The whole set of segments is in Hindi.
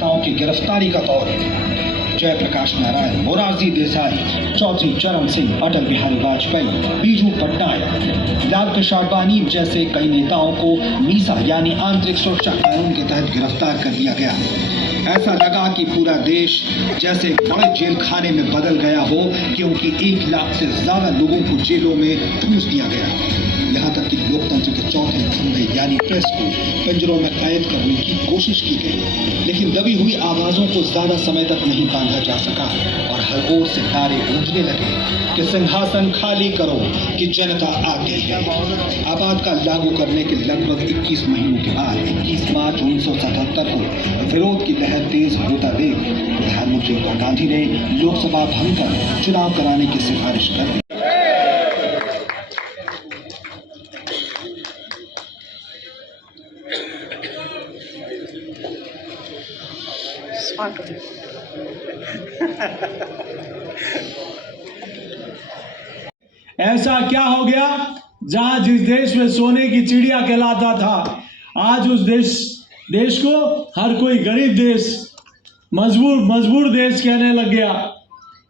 कार्यकर्ताओं की गिरफ्तारी का दौर है। जयप्रकाश नारायण, मोरारजी देसाई, चौधरी चरण सिंह, अटल बिहारी वाजपेयी, बीजू पटनायक, लाल कृष्ण आडवाणी जैसे कई नेताओं को मीसा यानी आंतरिक सुरक्षा कानून के तहत गिरफ्तार कर दिया गया। ऐसा लगा कि पूरा देश जैसे बड़े जेल खाने में बदल गया हो, क्योंकि 1 लाख से ज्यादा लोगों को जेलों में ठूंस दिया गया। यहाँ तक कि लोकतंत्र के चौथे खंभे यानी प्रेस को पिंजरों में कैद करने की कोशिश की गई, लेकिन दबी हुई आवाजों को ज्यादा समय तक नहीं बांधा जा सका और हर ओर से नारे गूंजने लगे कि सिंहासन खाली करो, कि जनता आ गई है। आपातकाल लागू करने के लगभग 21 महीनों के बाद 21 मार्च 1977 को विरोध की लहर तेज होता देख प्रधानमंत्री इंदिरा गांधी ने लोकसभा भंग कर चुनाव कराने की सिफारिश कर दी। ऐसा क्या हो गया जहां जिस देश में सोने की चिड़िया कहलाता था, आज उस देश को हर कोई गरीब देश, मजबूर देश कहने लग गया।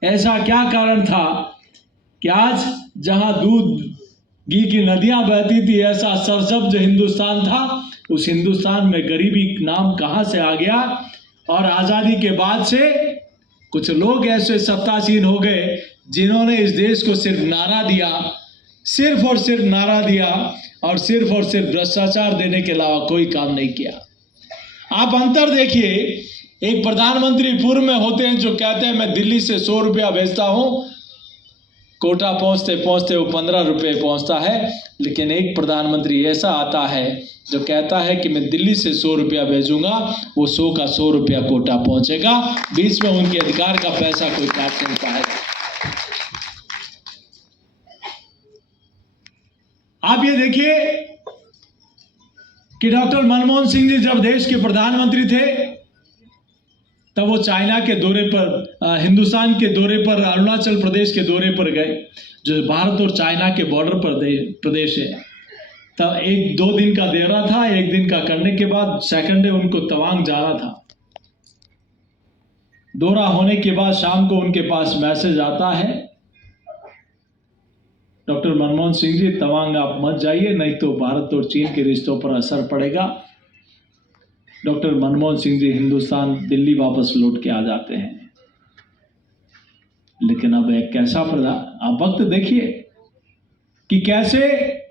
ऐसा क्या कारण था कि आज जहां दूध घी की नदियां बहती थी, ऐसा सरसब्ज हिंदुस्तान था, उस हिंदुस्तान में गरीबी नाम कहां से आ गया। और आजादी के बाद से कुछ लोग ऐसे सत्तासीन हो गए जिन्होंने इस देश को सिर्फ नारा दिया, सिर्फ और सिर्फ नारा दिया और सिर्फ भ्रष्टाचार देने के अलावा कोई काम नहीं किया। आप अंतर देखिए, एक प्रधानमंत्री पूर्व में होते हैं जो कहते हैं मैं दिल्ली से 100 रुपया भेजता हूं, कोटा पहुंचते पहुंचते वो 15 रुपये पहुंचता है। लेकिन एक प्रधानमंत्री ऐसा आता है जो कहता है कि मैं दिल्ली से 100 रुपया भेजूंगा, वो 100 का 100 रुपया कोटा पहुंचेगा, बीच में उनके अधिकार का पैसा कोई काट नहीं पाएगा। आप ये देखिए कि डॉक्टर मनमोहन सिंह जी जब देश के प्रधानमंत्री थे तब वो चाइना के दौरे पर, हिंदुस्तान के दौरे पर, अरुणाचल प्रदेश के दौरे पर गए, जो भारत और चाइना के बॉर्डर पर प्रदेश है। तब 1-2 दिन का दौरा था, 1 दिन का करने के बाद सेकंड डे उनको तवांग जाना था। दौरा होने के बाद शाम को उनके पास मैसेज आता है, डॉक्टर मनमोहन सिंह जी तवांग आप मत जाइए, नहीं तो भारत और चीन के रिश्तों पर असर पड़ेगा। डॉक्टर मनमोहन सिंह जी हिंदुस्तान, दिल्ली वापस लौट के आ जाते हैं। लेकिन अब एक कैसा आप वक्त देखिए कि कैसे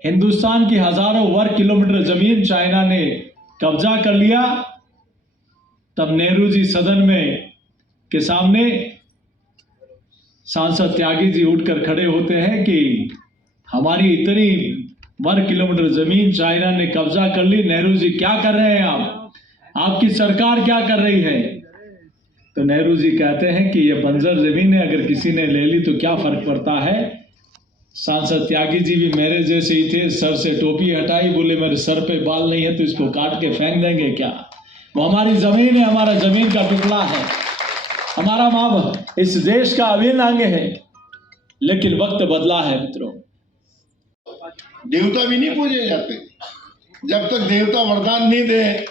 हिंदुस्तान की हजारों वर्ग किलोमीटर जमीन चाइना ने कब्जा कर लिया। तब नेहरू जी सदन में के सामने सांसद त्यागी जी उठकर खड़े होते हैं कि हमारी इतनी वर्ग किलोमीटर जमीन चाइना ने कब्जा कर ली, नेहरू जी क्या कर रहे हैं आप, आपकी सरकार क्या कर रही है। तो नेहरू जी कहते हैं कि यह बंजर जमीन है, अगर किसी ने ले ली तो क्या फर्क पड़ता है। सांसद त्यागी जी भी मेरे जैसे ही थे, सर से टोपी हटाई, बोले मेरे सर पे बाल नहीं है तो इसको काट के फेंक देंगे क्या, वो हमारी जमीन है, हमारा जमीन का टुकड़ा है, हमारा माँ इस देश का अभिन्न अंग है। लेकिन वक्त बदला है मित्रों। देवता भी नहीं पूजे जाते, जब तक देवता वरदान नहीं दे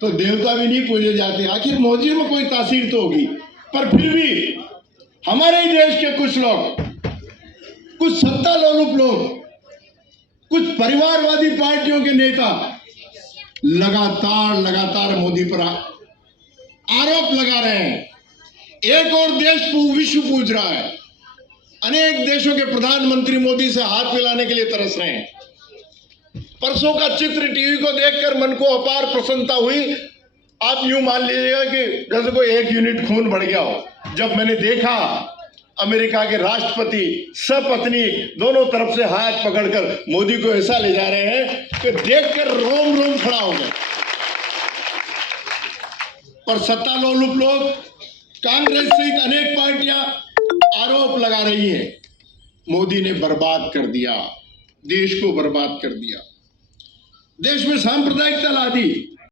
तो देवता भी नहीं पूजे जाते। आखिर मौजी में कोई तासीर तो होगी, पर फिर भी हमारे ही देश के कुछ लोग, कुछ सत्ता लोलुप लोग, कुछ परिवारवादी पार्टियों के नेता लगातार मोदी पर आरोप लगा रहे हैं। एक और देश विश्व पूज रहा है, अनेक देशों के प्रधानमंत्री मोदी से हाथ मिलाने के लिए तरस रहे हैं। परसों का चित्र टीवी को देखकर मन को अपार प्रसन्नता हुई। आप यूं मान लीजिएगा कि जैसे कोई 1 यूनिट खून बढ़ गया हो। जब मैंने देखा अमेरिका के राष्ट्रपति सपत्नी दोनों तरफ से हाथ पकड़कर मोदी को ऐसा ले जा रहे हैं कि देखकर रोम रोम खड़ा हो गया। पर सत्ता लोलुप लोग, कांग्रेस सहित अनेक पार्टियां आरोप लगा रही हैं, मोदी ने बर्बाद कर दिया, देश को बर्बाद कर दिया, देश में सांप्रदायिकता ला दी।